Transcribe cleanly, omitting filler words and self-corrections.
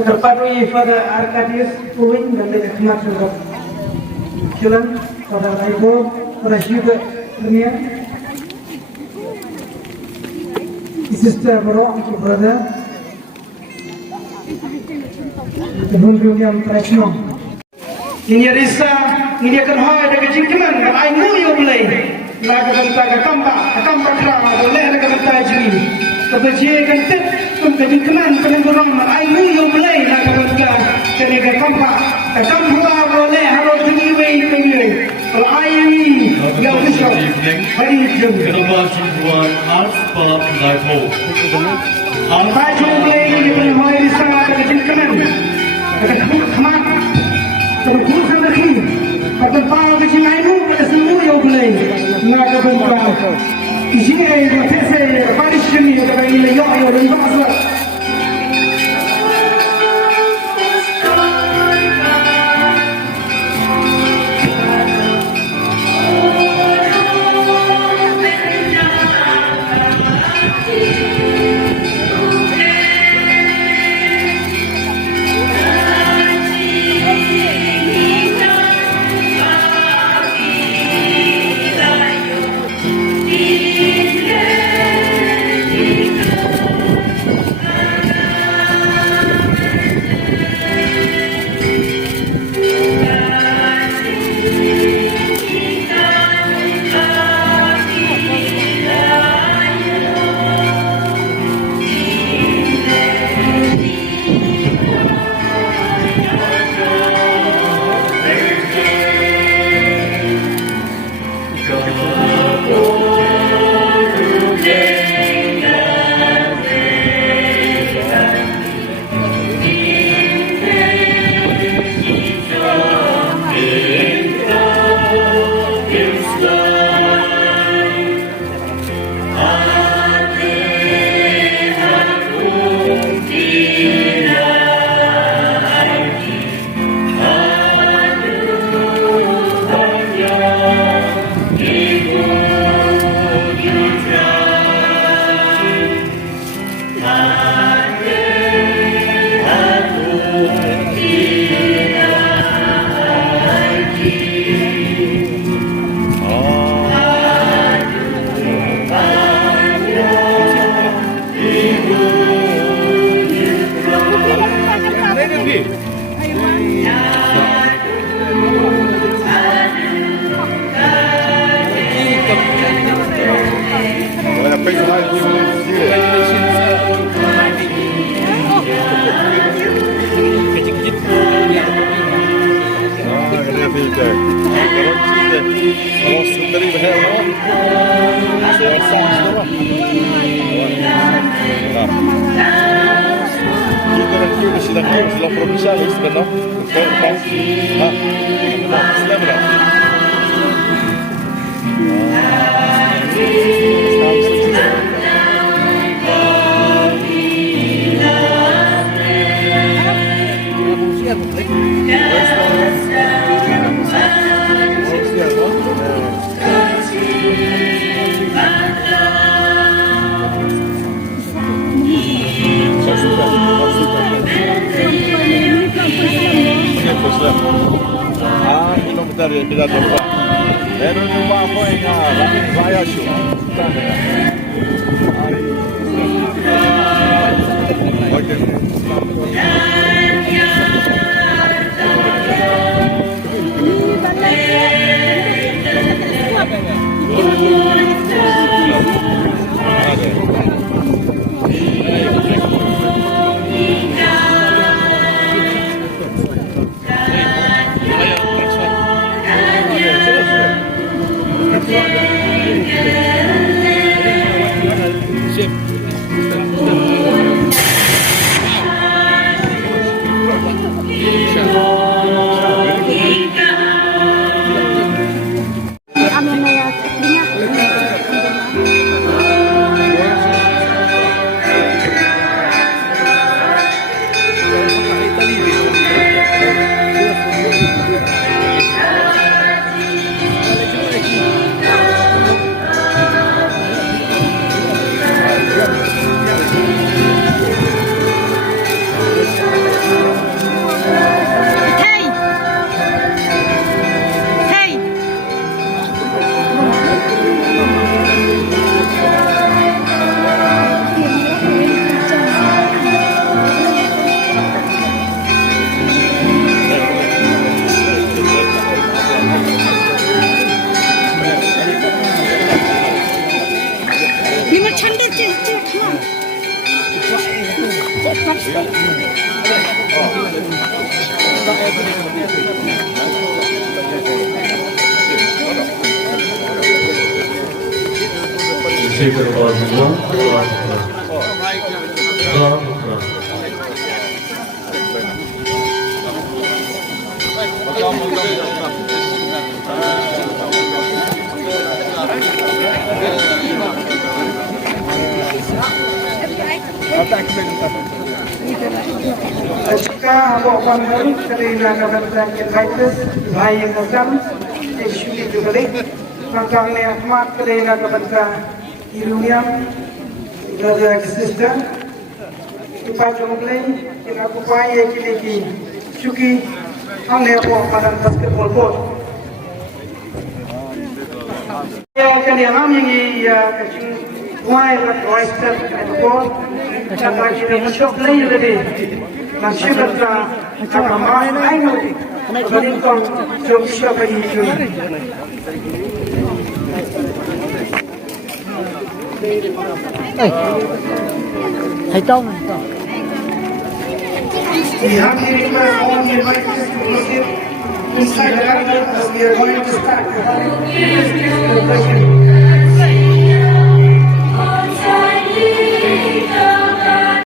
Terpadu pada Arkadius Puing dan Hikmat juga. Silakan saudara ibu, para juga dunia. Sister Bro, brother. Tuhun dunia Tresno. Ini risa, ini akan hai dengan jingkiman, dan ainu yang mulai. Laga bantah kampak kerang, boleh laga bantah jiri. Kebejian kentit, kebejian penengkurang, ainu yang mulai laga bantah. Kena kampak, kampak boleh harus tinggi. Kalau ainu yang besar, hari jam. Kenapa Jinjuan Art Sport Dipole? Hai jumlah ini pun hai risa dengan jingkiman. Kebejian kemat. Terkuat lagi, pada pagi macam ini pada semua yang boleh nak berbuat. Di sini kita saya baris ini kita ini yang berbuat. Receiver about 1. Jika bawa baru kerana kata kita bayi yang macam isu itu balik, maka ni amat kerana kata ilumiam dari sistem kita jumlah kita upaya kini suki ane bawa pada basketball court. Ya kali yang ini ya kecil why the oyster court kita kita masuk lagi lebih. Masih berada dalam air berlingkung siapa itu? Thầy Tông. We have here in my home here by inside the garden as we are going to start.